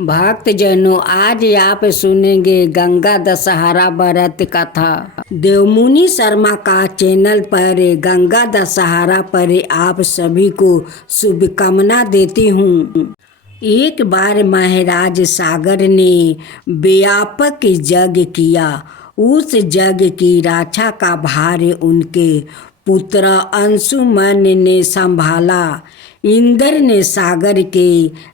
भक्तजनों, आज आप सुनेंगे गंगा दशहरा व्रत कथा। देवमुनि शर्मा का चैनल पर गंगा दशहरा पर आप सभी को शुभकामना देती हूँ। एक बार महाराज सागर ने व्यापक यज्ञ किया। उस यज्ञ की रक्षा का भार उनके पुत्र अंशुमन ने संभाला। इंद्र ने सागर के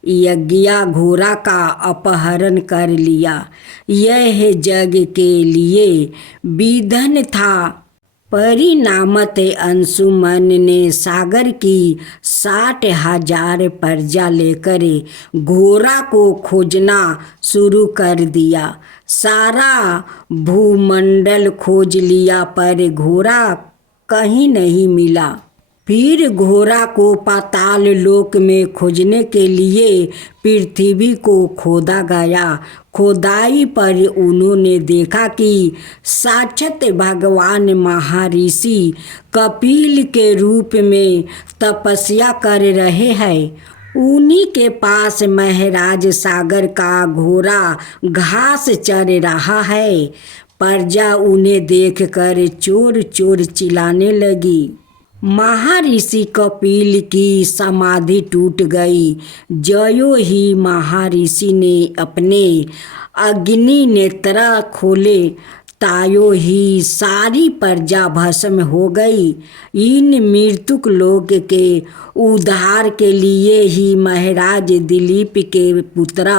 यज्ञ घोड़ा का अपहरण कर लिया। यह यज्ञ के लिए विधन था। परिणामत अंशुमन ने सागर की 60,000 प्रजा लेकर घोड़ा को खोजना शुरू कर दिया। सारा भूमंडल खोज लिया पर घोड़ा कहीं नहीं मिला। फिर घोड़ा को पाताल लोक में खोजने के लिए पृथ्वी को खोदा गया। खोदाई पर उन्होंने देखा कि साक्षात भगवान महर्षि कपिल के रूप में तपस्या कर रहे हैं। उन्हीं के पास महाराज सागर का घोड़ा घास चर रहा है। प्रजा उन्हें देखकर चोर चोर चिल्लाने लगी। महर्षि कपिल की समाधि टूट गई। ज्यों ही महर्षि ने अपने अग्नि नेत्र खोले, तायो ही सारी प्रजा भस्म हो गई। इन मृतक लोक के उद्धार के लिए ही महाराज दिलीप के पुत्र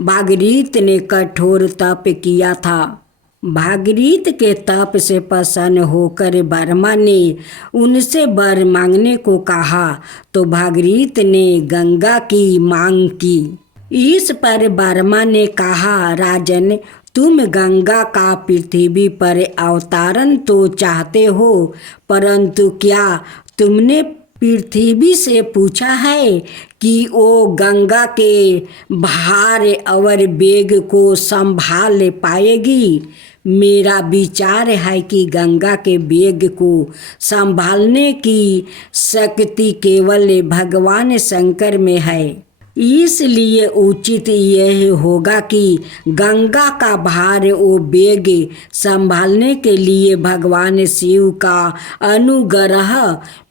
भागीरथ ने कठोर तप किया था। भागीरथ के तप से प्रसन्न होकर ब्रह्मा ने उनसे वर मांगने को कहा, तो भागीरथ ने गंगा की मांग की। इस पर ब्रह्मा ने कहा, राजन, तुम गंगा का पृथ्वी पर अवतरण तो चाहते हो, परंतु क्या तुमने पृथ्वी से पूछा है कि वो गंगा के भार और वेग को संभाल पाएगी? मेरा विचार है कि गंगा के वेग को संभालने की शक्ति केवल भगवान शंकर में है। इसलिए उचित यह होगा कि गंगा का भार वो वेग संभालने के लिए भगवान शिव का अनुग्रह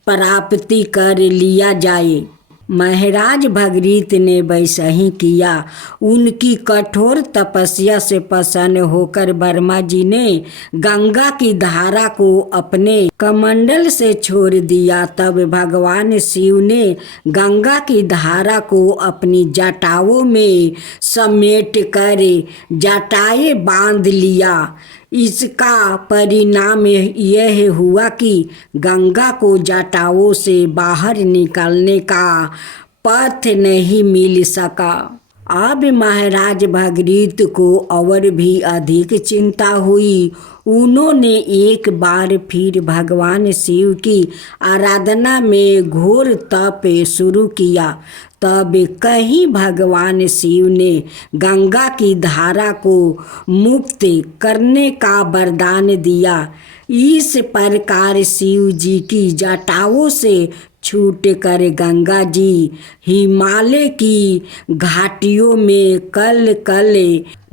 प्राप्ति कर लिया जाए। महाराज भागीरथ ने वैसा ही किया। उनकी कठोर तपस्या से प्रसन्न होकर ब्रह्मा जी ने गंगा की धारा को अपने कमंडल से छोड़ दिया। तब भगवान शिव ने गंगा की धारा को अपनी जटाओं में समेट कर जटाएं बांध लिया। इसका परिणाम यह हुआ कि गंगा को जटाओं से बाहर निकालने का पथ नहीं मिल सका। अब महाराज भागीरथ को और भी अधिक चिंता हुई। उन्होंने एक बार फिर भगवान शिव की आराधना में घोर तप शुरू किया। तब कहीं भगवान शिव ने गंगा की धारा को मुक्त करने का वरदान दिया। इस प्रकार शिव जी की जटाओं से छूट कर गंगा जी हिमालय की घाटियों में कल कल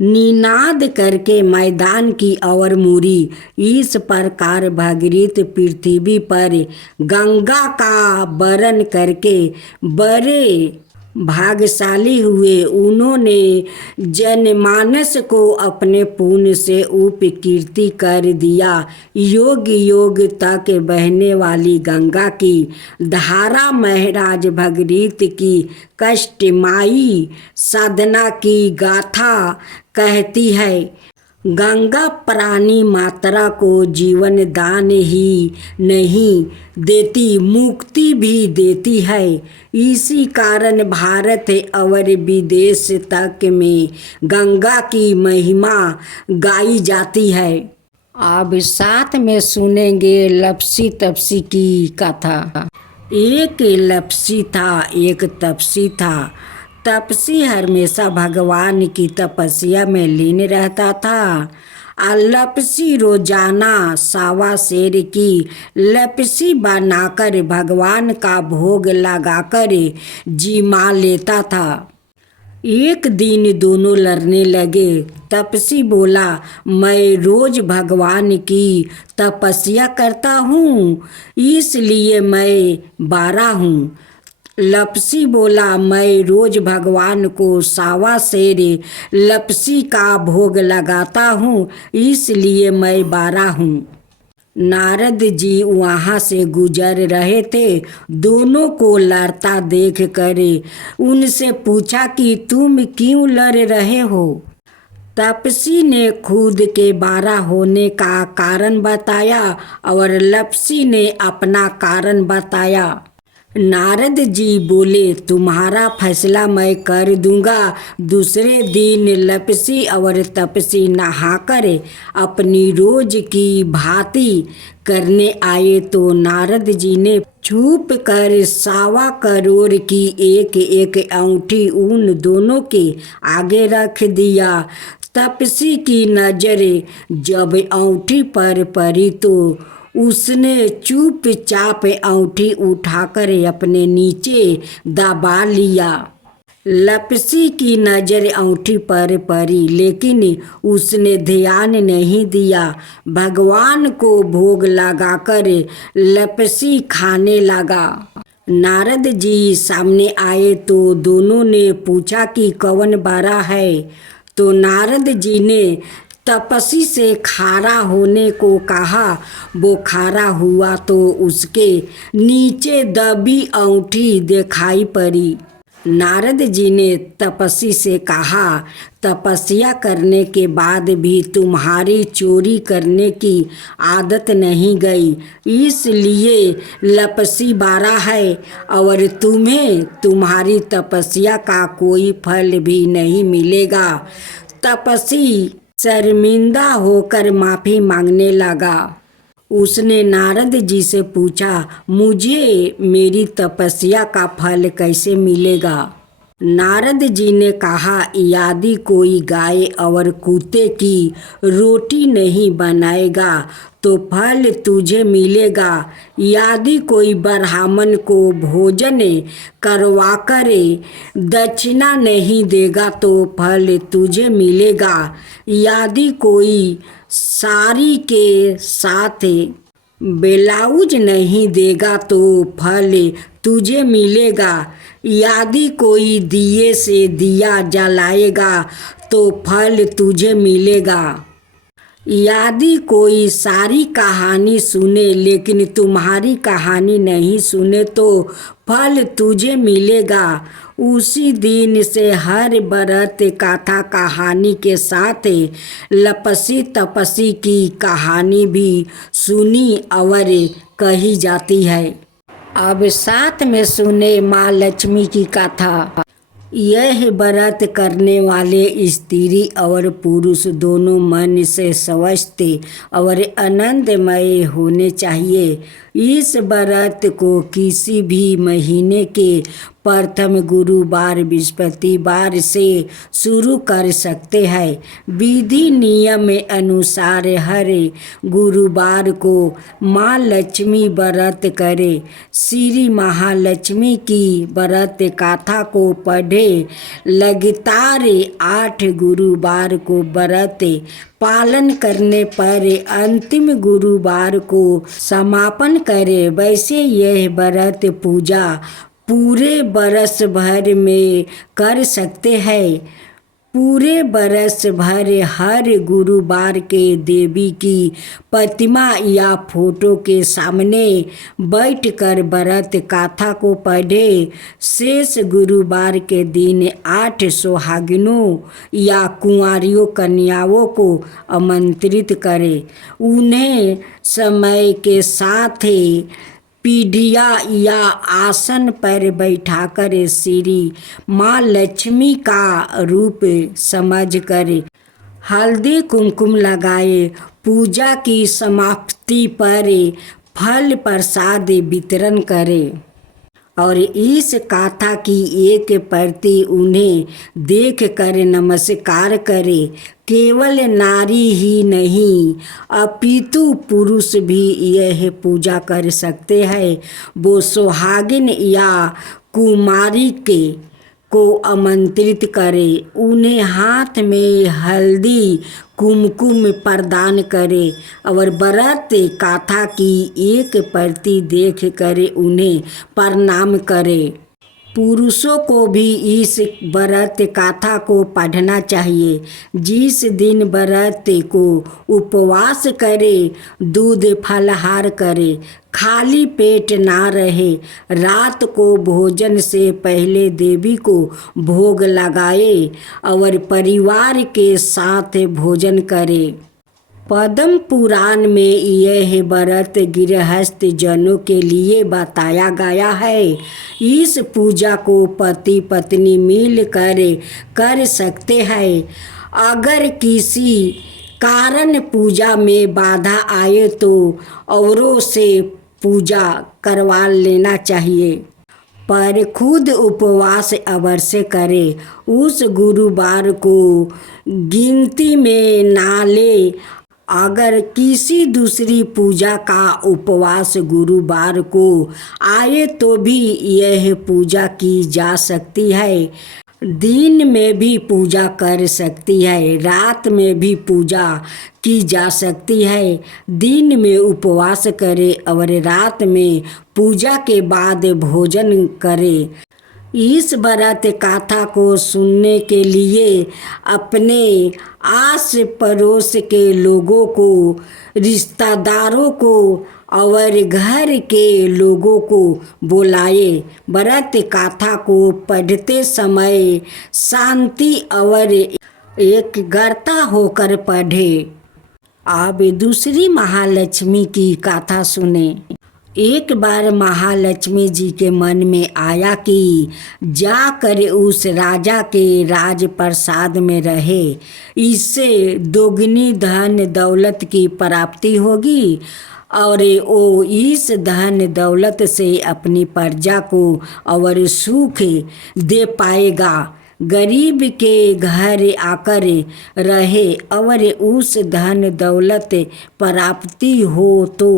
निनाद करके मैदान की ओर मुड़ी। इस प्रकार भागीरथ पृथ्वी पर गंगा का वरण करके बड़े भाग्यशाली हुए। उन्होंने जनमानस को अपने पुण्य से उपकीर्ति कर दिया। योग योग तक बहने वाली गंगा की धारा महाराज भागीरथ की कष्टमयी साधना की गाथा कहती है। गंगा प्राणी मात्रा को जीवन दान ही नहीं देती, मुक्ति भी देती है। इसी कारण भारत और विदेश तक में गंगा की महिमा गाई जाती है। अब साथ में सुनेंगे लपसी तपसी की कथा। एक लपसी था, एक तपसी था। तपसी हमेशा भगवान की तपस्या में लीन रहता था। लपसी रोजाना 1.25 सेर की लपसी बनाकर भगवान का भोग लगाकर जिमा लेता था। एक दिन दोनों लड़ने लगे। तपसी बोला, मैं रोज भगवान की तपस्या करता हूँ, इसलिए मैं 12 हूँ। लपसी बोला, मैं रोज भगवान को सावा शेर लपसी का भोग लगाता हूँ, इसलिए मैं 12 हूँ। नारद जी वहाँ से गुजर रहे थे। दोनों को लड़ता देख कर उनसे पूछा कि तुम क्यों लड़ रहे हो। तपसी ने खुद के 12 होने का कारण बताया और लपसी ने अपना कारण बताया। नारद जी बोले, तुम्हारा फैसला मैं कर दूंगा। दूसरे दिन लपसी और तपसी नहाकर अपनी रोज की भांति करने आए तो नारद जी ने छुप कर 1.25 करोड़ की एक एक अंगूठी उन दोनों के आगे रख दिया। तपसी की नजर जब अंगूठी पर पड़ी तो उसने चुपचाप अंगूठी उठाकर अपने नीचे दबा लिया। लपसी की नज़र अंगूठी पर पड़ी, लेकिन उसने ध्यान नहीं दिया। भगवान को भोग लगाकर लपसी खाने लगा। नारद जी सामने आए तो दोनों ने पूछा कि कौन बड़ा है। तो नारद जी ने तपसी से खारा होने को कहा। वो खारा हुआ तो उसके नीचे दबी अंगूठी दिखाई पड़ी। नारद जी ने तपसी से कहा, तपस्या करने के बाद भी तुम्हारी चोरी करने की आदत नहीं गई, इसलिए लपसी 12 है और तुम्हें तुम्हारी तपस्या का कोई फल भी नहीं मिलेगा। तपसी शर्मिंदा होकर माफ़ी मांगने लगा। उसने नारद जी से पूछा, मुझे मेरी तपस्या का फल कैसे मिलेगा। नारद जी ने कहा, यदि कोई गाय और कुत्ते की रोटी नहीं बनाएगा तो फल तुझे मिलेगा। यदि कोई ब्राह्मण को भोजन करवाकर दक्षिणा नहीं देगा तो फल तुझे मिलेगा। यदि कोई साड़ी के साथ ब्लाउज नहीं देगा तो फल तुझे मिलेगा। यदि कोई दिए से दिया जलाएगा तो फल तुझे मिलेगा। यदि कोई सारी कहानी सुने लेकिन तुम्हारी कहानी नहीं सुने तो फल तुझे मिलेगा। उसी दिन से हर व्रत कथा कहानी के साथ लपसी तपसी की कहानी भी सुनी और कही जाती है। अब साथ में सुने माँ लक्ष्मी की कथा। यह व्रत करने वाले स्त्री और पुरुष दोनों मन से स्वस्थ और आनंदमय होने चाहिए। इस व्रत को किसी भी महीने के प्रथम गुरुवार बृहस्पतिवार से शुरू कर सकते हैं। विधि नियम अनुसार हर गुरुवार को माँ लक्ष्मी व्रत करें। श्री महालक्ष्मी की व्रत कथा को पढ़े। लगातार 8 गुरुवार को व्रत पालन करने पर अंतिम गुरुवार को समापन करें। वैसे यह व्रत पूजा पूरे बरस भर में कर सकते हैं। पूरे बरस भर हर गुरुवार के देवी की प्रतिमा या फोटो के सामने बैठकर व्रत कथा को पढ़े। शेष गुरुवार के दिन 8 सुहागिनों या कुंवारियों कन्याओं को आमंत्रित करें। उन्हें समय के साथ पीढ़िया या आसन पर बैठाकर श्री माँ लक्ष्मी का रूप समझकर हल्दी कुमकुम लगाए। पूजा की समाप्ति पर फल प्रसाद वितरण करें और इस कथा की एक प्रति उन्हें देखकर नमस्कार करें। केवल नारी ही नहीं अपितु पुरुष भी यह पूजा कर सकते हैं। वो सुहागिन या को आमंत्रित करे, उन्हें हाथ में हल्दी कुमकुम प्रदान करे और व्रत कथा की एक प्रति देख कर उन्हें प्रणाम करे। पुरुषों को भी इस व्रत कथा को पढ़ना चाहिए। जिस दिन व्रत को उपवास करे, दूध फलहार करे, खाली पेट ना रहे, रात को भोजन से पहले देवी को भोग लगाए और परिवार के साथ भोजन करे। पद्म पुराण में यह व्रत गृहस्थ जनों के लिए बताया गया है। इस पूजा को पति पत्नी मिल कर सकते हैं। अगर किसी कारण पूजा में बाधा आए तो औरों से पूजा करवा लेना चाहिए, पर खुद उपवास अवश्य करे। उस गुरुवार को गिनती में ना ले। अगर किसी दूसरी पूजा का उपवास गुरुवार को आए तो भी यह पूजा की जा सकती है। दिन में भी पूजा कर सकती है, रात में भी पूजा की जा सकती है। दिन में उपवास करे और रात में पूजा के बाद भोजन करे। इस व्रत कथा को सुनने के लिए अपने आस पड़ोस के लोगों को, रिश्तेदारों को और घर के लोगों को बुलाए। व्रत कथा को पढ़ते समय शांति और एकाग्रता होकर पढ़े। अब दूसरी महालक्ष्मी की कथा सुने। एक बार महालक्ष्मी जी के मन में आया कि जाकर उस राजा के राजप्रसाद में रहे, इससे दोगुनी धन दौलत की प्राप्ति होगी और वो इस धन दौलत से अपनी प्रजा को और सुख दे पाएगा। गरीब के घर आकर रहे और उस धन दौलत प्राप्ति हो तो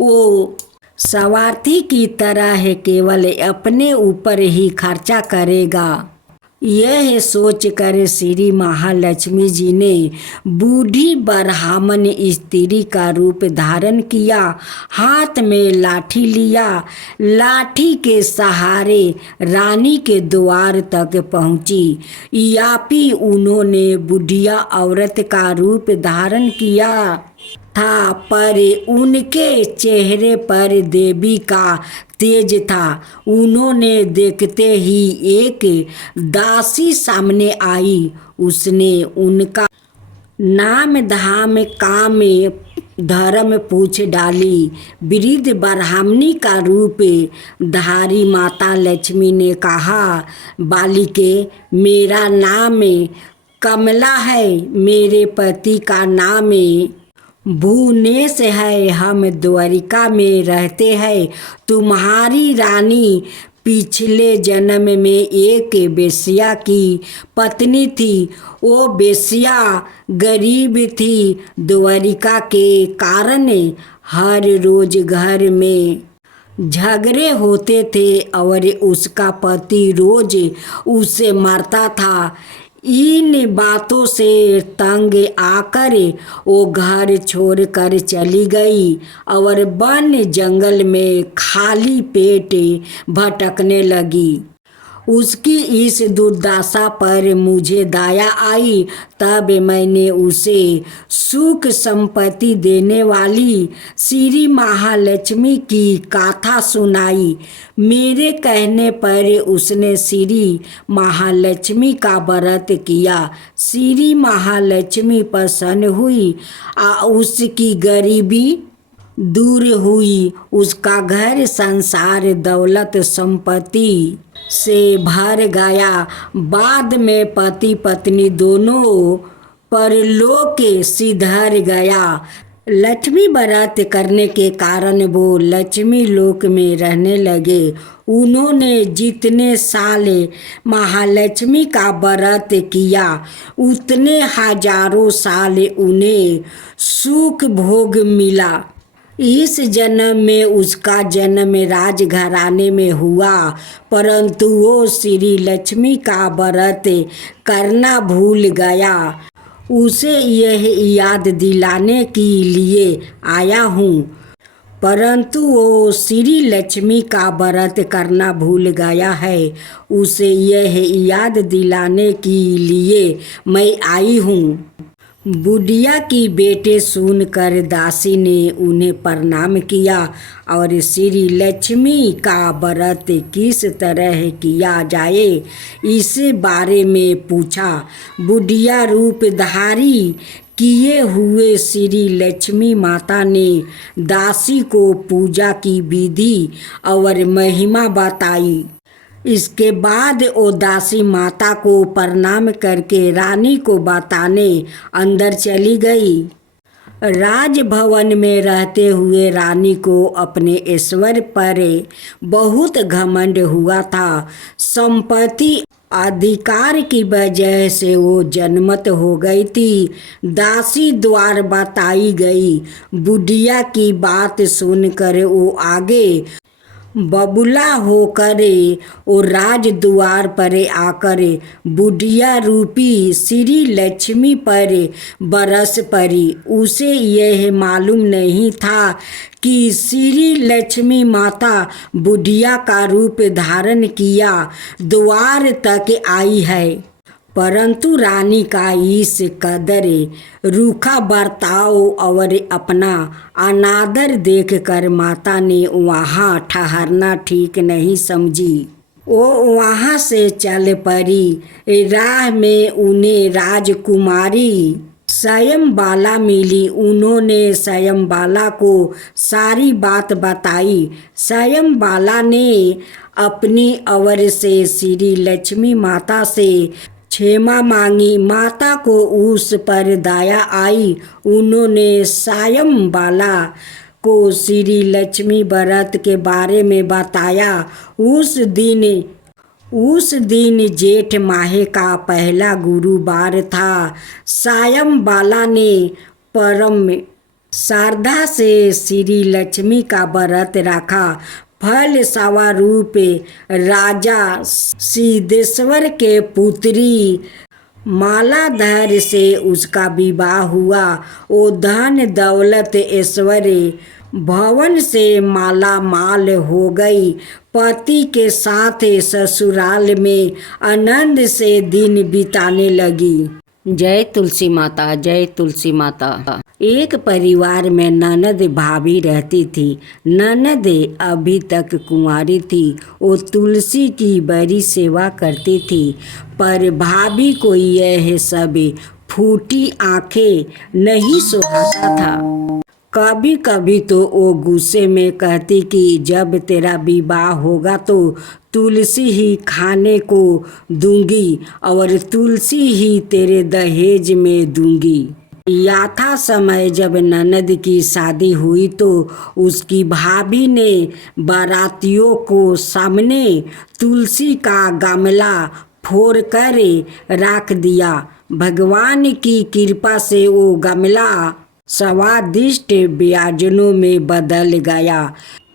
वो स्वार्थी की तरह केवल अपने ऊपर ही खर्चा करेगा। यह सोचकर श्री महालक्ष्मी जी ने बूढ़ी ब्राह्मण स्त्री का रूप धारण किया, हाथ में लाठी लिया। लाठी के सहारे रानी के द्वार तक पहुंची। यापी उन्होंने बुढ़िया औरत का रूप धारण किया था, पर उनके चेहरे पर देवी का तेज था। उन्होंने देखते ही एक दासी सामने आई। उसने उनका नाम धाम काम धर्म पूछ डाली। वृद्ध ब्राह्मणी का रूप धारी माता लक्ष्मी ने कहा, बालिके, मेरा नाम कमला है, मेरे पति का नाम भुवनेश है, हम द्वारिका में रहते हैं। तुम्हारी रानी पिछले जन्म में एक बेश्या की पत्नी थी। वो बेश्या गरीब थी। द्वारिका के कारण हर रोज घर में झगड़े होते थे और उसका पति रोज उसे मारता था। इन बातों से तंग आकर वो घर छोड़कर चली गई और वन जंगल में खाली पेट भटकने लगी। उसकी इस दुर्दशा पर मुझे दया आई, तब मैंने उसे सुख संपत्ति देने वाली श्री महालक्ष्मी की कथा सुनाई। मेरे कहने पर उसने श्री महालक्ष्मी का व्रत किया। श्री महालक्ष्मी प्रसन्न हुई, उसकी गरीबी दूर हुई, उसका घर संसार दौलत संपत्ति से भर गया। बाद में पति पत्नी दोनों परलोक सिधर गया। लक्ष्मी व्रत करने के कारण वो लक्ष्मी लोक में रहने लगे। उन्होंने जितने साल महालक्ष्मी का व्रत किया उतने हजारों साल उन्हें सुख भोग मिला। इस जन्म में उसका जन्म राजघराने में हुआ, परंतु वो श्री लक्ष्मी का व्रत करना भूल गया। उसे यह याद दिलाने के लिए आया हूँ, परंतु वो श्री लक्ष्मी का व्रत करना भूल गया है। उसे यह याद दिलाने के लिए मैं आई हूँ। बुढ़िया की बेटे सुनकर दासी ने उन्हें प्रणाम किया और श्री लक्ष्मी का व्रत किस तरह किया जाए इस बारे में पूछा। बुढ़िया रूपधारी किए हुए श्री लक्ष्मी माता ने दासी को पूजा की विधि और महिमा बताई। इसके बाद वो दासी माता को प्रणाम करके रानी को बताने अंदर चली गई। राजभवन में रहते हुए रानी को अपने ऐश्वर्य पर बहुत घमंड हुआ था। संपत्ति अधिकार की वजह से वो जन्मत हो गई थी। दासी द्वार बताई गई। बुढ़िया की बात सुनकर वो आगे बबूला होकर और राज द्वार पर आकर बुढ़िया रूपी श्री लक्ष्मी पर बरस पड़ी। उसे यह मालूम नहीं था कि श्री लक्ष्मी माता बुढ़िया का रूप धारण किया द्वार तक आई है। परंतु रानी का इस कदर रूखा बर्ताव और अपना अनादर देखकर माता ने वहाँ ठहरना ठीक नहीं समझी। वो वहाँ से चल पड़ी। राह में उन्हें राजकुमारी स्वयंबाला मिली। उन्होंने स्वयंबाला को सारी बात बताई। स्वयंबाला ने अपनी अवर से श्री लक्ष्मी माता से क्षमा मांगी। माता को उस पर दया आई। उन्होंने स्वयंबाला को श्री लक्ष्मी व्रत के बारे में बताया। उस दिन जेठ माह का पहला गुरुवार था। स्वयंबाला ने परम श्रद्धा से श्री लक्ष्मी का व्रत रखा। फल स्वरूप राजा सिद्धेश्वर के पुत्री मालाधर से उसका विवाह हुआ। वो धन दौलत ऐश्वर्य भवन से माला माल हो गई। पति के साथ ससुराल में आनंद से दिन बिताने लगी। जय तुलसी माता, जय तुलसी माता। एक परिवार में ननद भाभी रहती थी। ननद अभी तक कुंवारी थी। वो तुलसी की बड़ी सेवा करती थी, पर भाभी को यह सब फूटी आंखें नहीं सुहाता था। कभी कभी तो वो गुस्से में कहती कि जब तेरा विवाह होगा तो तुलसी ही खाने को दूंगी और तुलसी ही तेरे दहेज में दूंगी। याथा समय जब ननद की शादी हुई तो उसकी भाभी ने बारातियों को सामने तुलसी का गमला फोड़ कर रख दिया। भगवान की कृपा से वो गमला स्वादिष्ट व्यंजनों में बदल गया।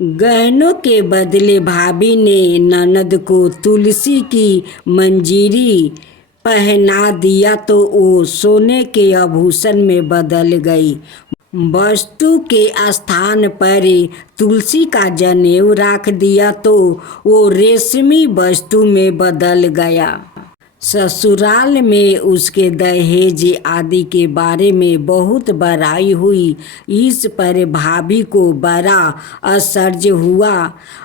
गहनों के बदले भाभी ने ननद को तुलसी की मंजीरी पहना दिया तो वो सोने के आभूषण में बदल गई। वस्तु के स्थान पर तुलसी का जनेऊ रख दिया तो वो रेशमी वस्तु में बदल गया। ससुराल में उसके दहेज आदि के बारे में बहुत बड़ाई हुई। इस पर भाभी को बड़ा आश्चर्य हुआ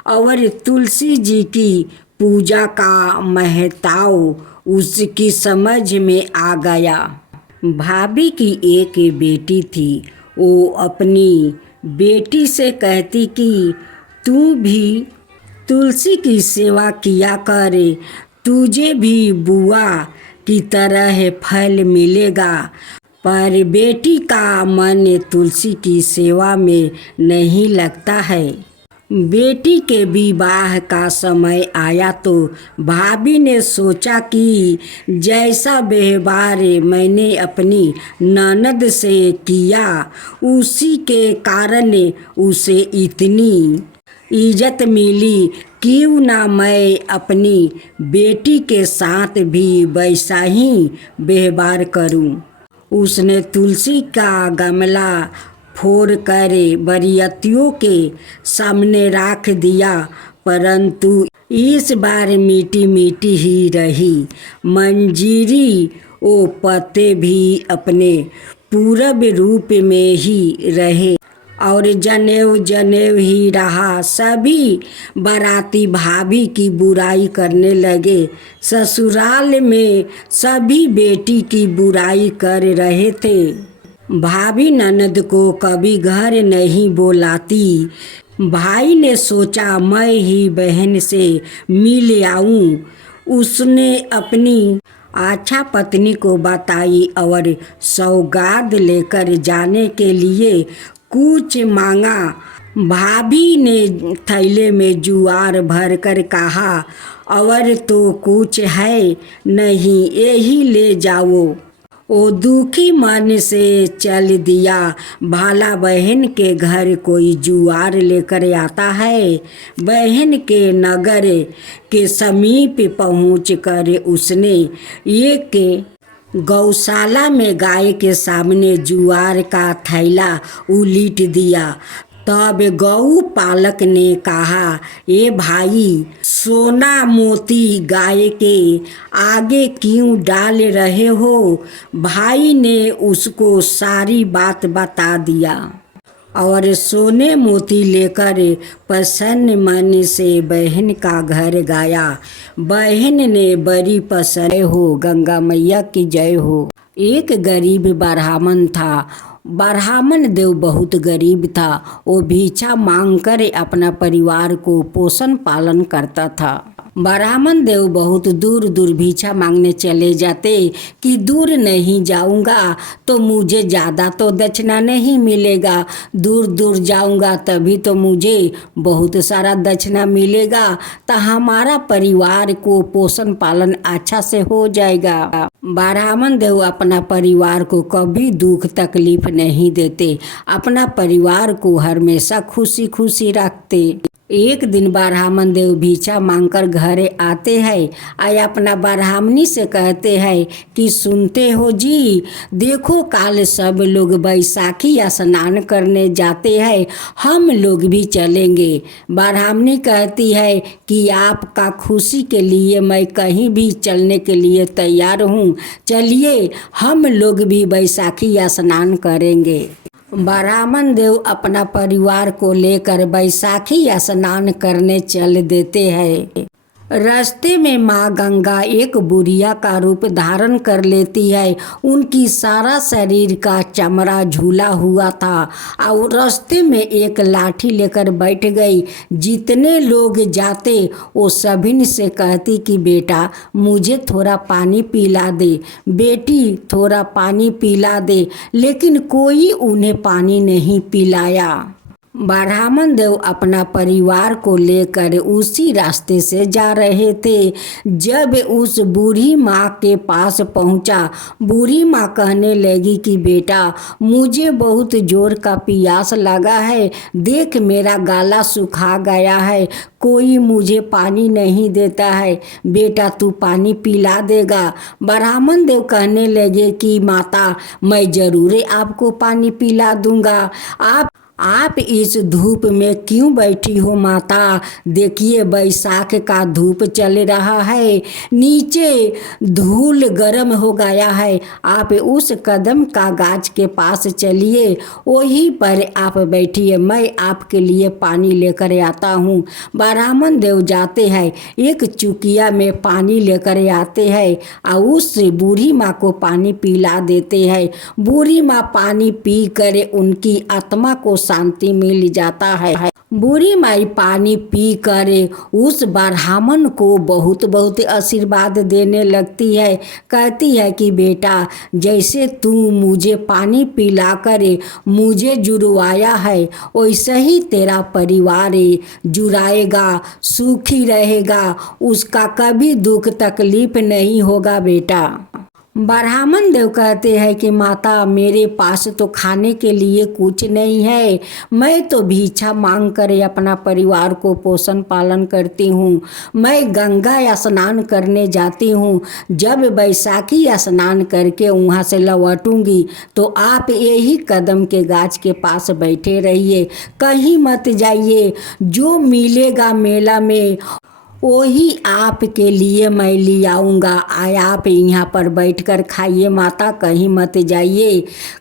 और तुलसी जी की पूजा का महत्व उसकी समझ में आ गया। भाभी की एक बेटी थी। वो अपनी बेटी से कहती कि तू भी तुलसी की सेवा किया करे, तुझे भी बुआ की तरह फल मिलेगा। पर बेटी का मन तुलसी की सेवा में नहीं लगता है। बेटी के विवाह का समय आया तो भाभी ने सोचा कि जैसा व्यवहार मैंने अपनी ननद से किया उसी के कारण उसे इतनी इज्जत मिली, क्यों ना मैं अपनी बेटी के साथ भी वैसा ही व्यवहार करूं। उसने तुलसी का गमला फोड़ कर बरियतियों के सामने रख दिया, परंतु इस बार मीठी मीठी ही रही। मंजीरी ओ पत्ते भी अपने पूरब रूप में ही रहे और जनेऊ जनेऊ ही रहा। सभी बाराती भाभी की बुराई करने लगे। ससुराल में सभी बेटी की बुराई कर रहे थे। भाभी ननद को कभी घर नहीं बुलाती। भाई ने सोचा मैं ही बहन से मिल आऊं। उसने अपनी अच्छा पत्नी को बताई और सौगात लेकर जाने के लिए कुछ मांगा। भाभी ने थैले में जुआर भरकर कहा, और तो कुछ है नहीं, यही ले जाओ। वो दुखी मन से चल दिया। भाला बहन के घर कोई जुआर लेकर आता है। बहन के नगर के समीप पहुंचकर उसने एक गौशाला में गाय के सामने जुआर का थैला उलीट दिया। तब गौ पालक ने कहा, ए भाई, सोना मोती गाय के आगे क्यों डाल रहे हो। भाई ने उसको सारी बात बता दिया और सोने मोती लेकर प्रसन्न मन से बहन का घर गया। बहन ने बड़ी पसंद हो, गंगा मैया की जय हो। एक गरीब ब्राह्मण था। ब्राह्मण देव बहुत गरीब था। वो भिक्षा मांगकर अपना परिवार को पोषण पालन करता था। ब्राह्मण देव बहुत दूर दूर भिक्षा मांगने चले जाते कि दूर नहीं जाऊंगा तो मुझे ज़्यादा तो दक्षिणा नहीं मिलेगा, दूर दूर जाऊंगा तभी तो मुझे बहुत सारा दक्षिणा मिलेगा, तो हमारा परिवार को पोषण पालन अच्छा से हो जाएगा। ब्राह्मण देव अपना परिवार को कभी दुख तकलीफ नहीं देते, अपना परिवार को हमेशा खुशी खुशी रखते। एक दिन ब्राह्मण देव भिक्षा मांगकर घरे आते हैं और अपना ब्राह्मणी से कहते हैं कि सुनते हो जी, देखो काल सब लोग बैसाखी स्नान करने जाते हैं, हम लोग भी चलेंगे। ब्राह्मणी कहती है कि आपका खुशी के लिए मैं कहीं भी चलने के लिए तैयार हूँ, चलिए हम लोग भी बैसाखी स्नान करेंगे। ब्राह्मण देव अपना परिवार को लेकर बैसाखी स्नान करने चल देते हैं। रास्ते में माँ गंगा एक बुढ़िया का रूप धारण कर लेती है। उनकी सारा शरीर का चमड़ा झूला हुआ था और रास्ते में एक लाठी लेकर बैठ गई। जितने लोग जाते वो सभी से कहती कि बेटा मुझे थोड़ा पानी पिला दे, बेटी थोड़ा पानी पिला दे, लेकिन कोई उन्हें पानी नहीं पिलाया। ब्राह्मण देव अपना परिवार को लेकर उसी रास्ते से जा रहे थे। जब उस बूढ़ी माँ के पास पहुँचा, बूढ़ी माँ कहने लगी कि बेटा मुझे बहुत जोर का प्यास लगा है, देख मेरा गला सूखा गया है, कोई मुझे पानी नहीं देता है, बेटा तू पानी पिला देगा। ब्राह्मण देव कहने लगे कि माता मैं ज़रूर आपको पानी पिला दूंगा। आप इस धूप में क्यों बैठी हो माता, देखिए बैसाख का धूप चल रहा है, नीचे धूल गर्म हो गया है, आप उस कदम का गाछ के पास चलिए, वहीं पर आप बैठिए, मैं आपके लिए पानी लेकर आता हूँ। ब्राह्मण देव जाते हैं, एक चुकिया में पानी लेकर आते हैं और उससे बूढ़ी माँ को पानी पिला देते हैं। बूढ़ी माँ पानी पी कर उनकी आत्मा को शांति मिल जाता है। बूढ़ी माई पानी पी कर उस ब्राह्मण को बहुत बहुत आशीर्वाद देने लगती है। कहती है कि बेटा, जैसे तू मुझे पानी पिला कर मुझे जुड़वाया है, वैसे ही तेरा परिवार जुड़ाएगा, सुखी रहेगा, उसका कभी दुख तकलीफ नहीं होगा बेटा। ब्राह्मण देव कहते हैं कि माता, मेरे पास तो खाने के लिए कुछ नहीं है, मैं तो भिक्षा मांग कर अपना परिवार को पोषण पालन करती हूँ। मैं गंगा स्नान करने जाती हूँ, जब बैसाखी स्नान करके वहाँ से लौटूंगी तो आप यही कदम के गाछ के पास बैठे रहिए, कहीं मत जाइए। जो मिलेगा मेला में वही आपके लिए मैं ले आऊँगा, आप यहाँ पर बैठकर खाइए माता, कहीं मत जाइए।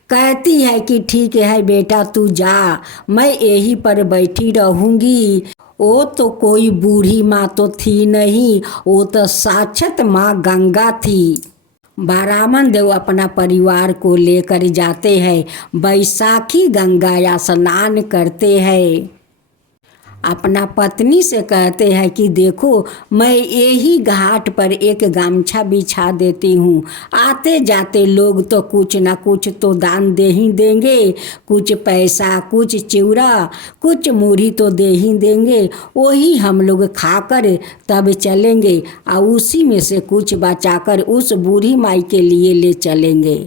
कहती है कि ठीक है बेटा, तू जा, मैं यहीं पर बैठी रहूँगी। वो तो कोई बूढ़ी माँ तो थी नहीं, वो तो साक्षात माँ गंगा थी। ब्राह्मण देव अपना परिवार को लेकर जाते हैं, बैसाखी गंगा स्नान करते हैं। अपना पत्नी से कहते हैं कि देखो, मैं यही घाट पर एक गमछा बिछा देती हूँ, आते जाते लोग तो कुछ ना कुछ तो दान दे ही देंगे, कुछ पैसा, कुछ चिवड़ा, कुछ मूढ़ी तो दे ही देंगे, वही हम लोग खाकर तब चलेंगे और उसी में से कुछ बचाकर उस बूढ़ी माई के लिए ले चलेंगे।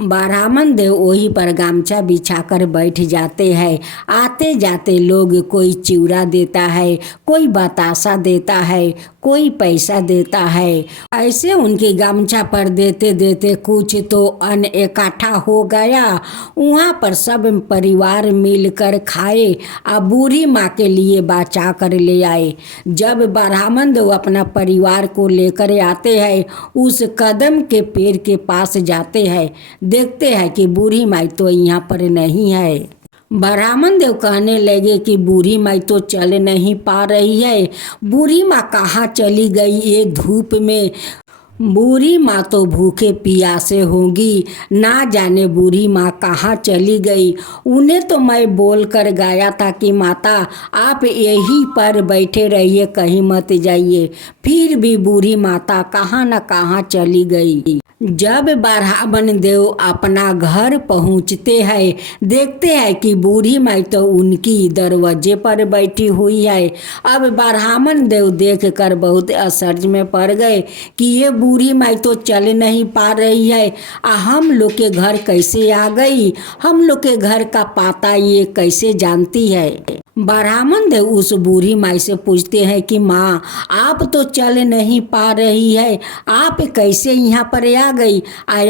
ब्राह्मण देव वही पर गामछा बिछाकर बैठ जाते हैं। आते जाते लोग कोई चिवड़ा देता है, कोई बतासा देता है, कोई पैसा देता है। ऐसे उनके गामछा पर देते देते कुछ तो अन्न इकट्ठा हो गया। वहाँ पर सब परिवार मिलकर खाए और बूढ़ी माँ के लिए बचा कर ले आए। जब ब्राह्मण देव अपना परिवार को लेकर आते हैं, उस कदम के पेड़ के पास जाते हैं, देखते हैं कि बूढ़ी माई तो यहाँ पर नहीं है। ब्राह्मण देव कहने लगे कि बूढ़ी माई तो चल नहीं पा रही है, बूढ़ी माँ कहाँ चली गई ये धूप में? बूढ़ी माँ तो भूखे प्यासे होंगी, ना जाने बूढ़ी माँ कहाँ चली गई। उन्हें तो मैं बोल कर गाया था कि माता, आप यहीं पर बैठे रहिए, कहीं मत जाइए, फिर भी बूढ़ी माता कहाँ न कहाँ चली गई। जब ब्राह्मण देव अपना घर पहुँचते हैं, देखते हैं कि बूढ़ी माई तो उनकी दरवाजे पर बैठी हुई है। अब ब्राह्मण देव देख कर बहुत आश्चर्य में पड़ गए कि ये बूढ़ी माई तो चल नहीं पा रही है, हम लोग के घर कैसे आ गई, हम लोग के घर का पता ये कैसे जानती है। ब्राह्मण देव उस बूढ़ी माई से पूछते हैं कि माँ, आप तो चल नहीं पा रही है, आप कैसे यहाँ पर आ गई,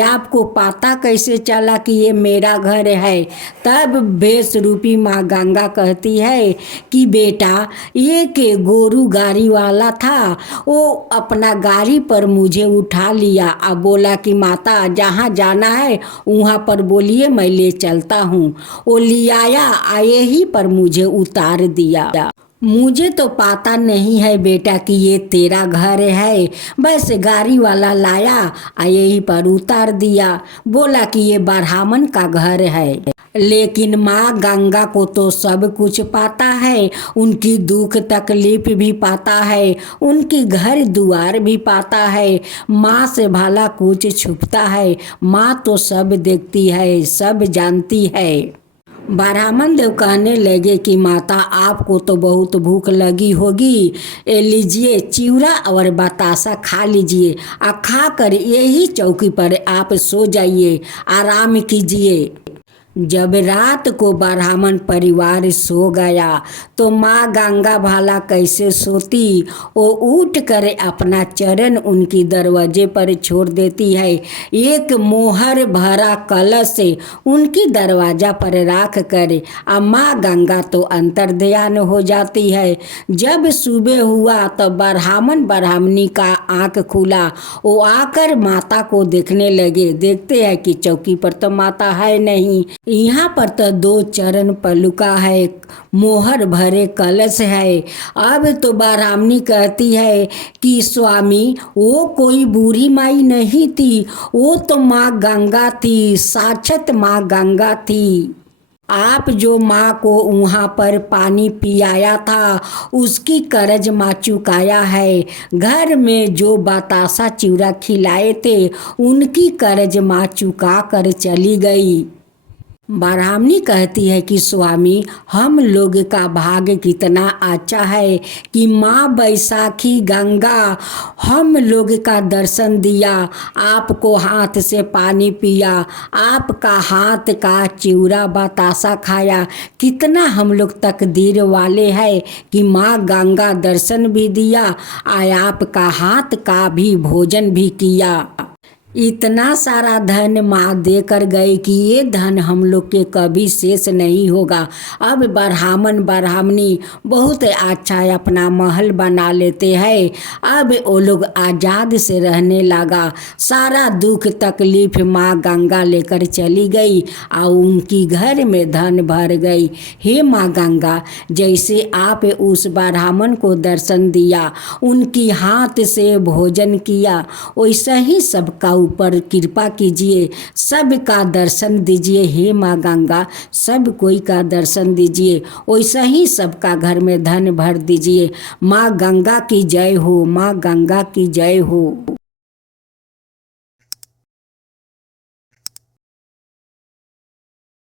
आपको पता कैसे चला कि ये मेरा घर है? तब भेष रूपी माँ गंगा कहती है कि बेटा, ये के गोरू गाड़ी वाला था, वो अपना गाड़ी पर मुझे उठा लिया और बोला कि माता, जहाँ जाना है वहाँ पर बोलिए, मैं ले चलता हूँ। वो ले आया, आए ही पर मुझे उतार दिया। मुझे तो पता नहीं है बेटा कि ये तेरा घर है, बस गाड़ी वाला लाया और यहीं पर उतार दिया, बोला कि ये ब्राह्मण का घर है। लेकिन माँ गंगा को तो सब कुछ पता है, उनकी दुख तकलीफ भी पता है, उनकी घर दुआर भी पता है। माँ से भला कुछ छुपता है? माँ तो सब देखती है, सब जानती है। ब्राह्मण देव कहने लगे कि माता, आपको तो बहुत भूख लगी होगी, लीजिए चिवड़ा और बतासा खा लीजिए, और खा कर यही चौकी पर आप सो जाइए, आराम कीजिए। जब रात को ब्राह्मण परिवार सो गया तो माँ गंगा भला कैसे सोती? वो उठ कर अपना चरण उनकी दरवाजे पर छोड़ देती है। एक मोहर भरा कलश उनकी दरवाजा पर रख कर माँ गंगा तो अंतर्ध्यान हो जाती है। जब सुबह हुआ तो ब्राह्मण ब्राह्मणी का आँख खुला, वो आकर माता को देखने लगे। देखते हैं कि चौकी पर तो माता है नहीं, यहाँ पर तो दो चरण पलुका है, मोहर भरे कलश है। अब तो ब्राह्मणी कहती है कि स्वामी, वो कोई बूढ़ी माई नहीं थी, वो तो माँ गंगा थी, साक्षात माँ गंगा थी। आप जो माँ को वहाँ पर पानी पियाया था उसकी कर्ज माँ चुकाया है। घर में जो बतासा चिवड़ा खिलाए थे उनकी कर्ज माँ चुका कर चली गई। ब्राह्मणी कहती है कि स्वामी, हम लोग का भाग्य कितना अच्छा है कि माँ बैसाखी गंगा हम लोग का दर्शन दिया, आपको हाथ से पानी पिया, आपका हाथ का चिवड़ा बतासा खाया। कितना हम लोग तकदीर वाले हैं कि माँ गंगा दर्शन भी दिया और आपका हाथ का भी भोजन भी किया। इतना सारा धन माँ देकर गए कि ये धन हम लोग के कभी शेष नहीं होगा। अब ब्राह्मण ब्राह्मणी बहुत अच्छा अपना महल बना लेते हैं। अब वो लोग आज़ाद से रहने लगा। सारा दुख तकलीफ माँ गंगा लेकर चली गई और उनकी घर में धन भर गई। हे माँ गंगा, जैसे आप उस ब्राह्मण को दर्शन दिया, उनकी हाथ से भोजन किया, वैसा ही सबका ऊपर कृपा कीजिए, सबका दर्शन दीजिए। हे माँ गंगा, सब कोई का दर्शन दीजिए, वैसा ही सबका घर में धन भर दीजिए। माँ गंगा की जय हो, माँ गंगा की जय हो।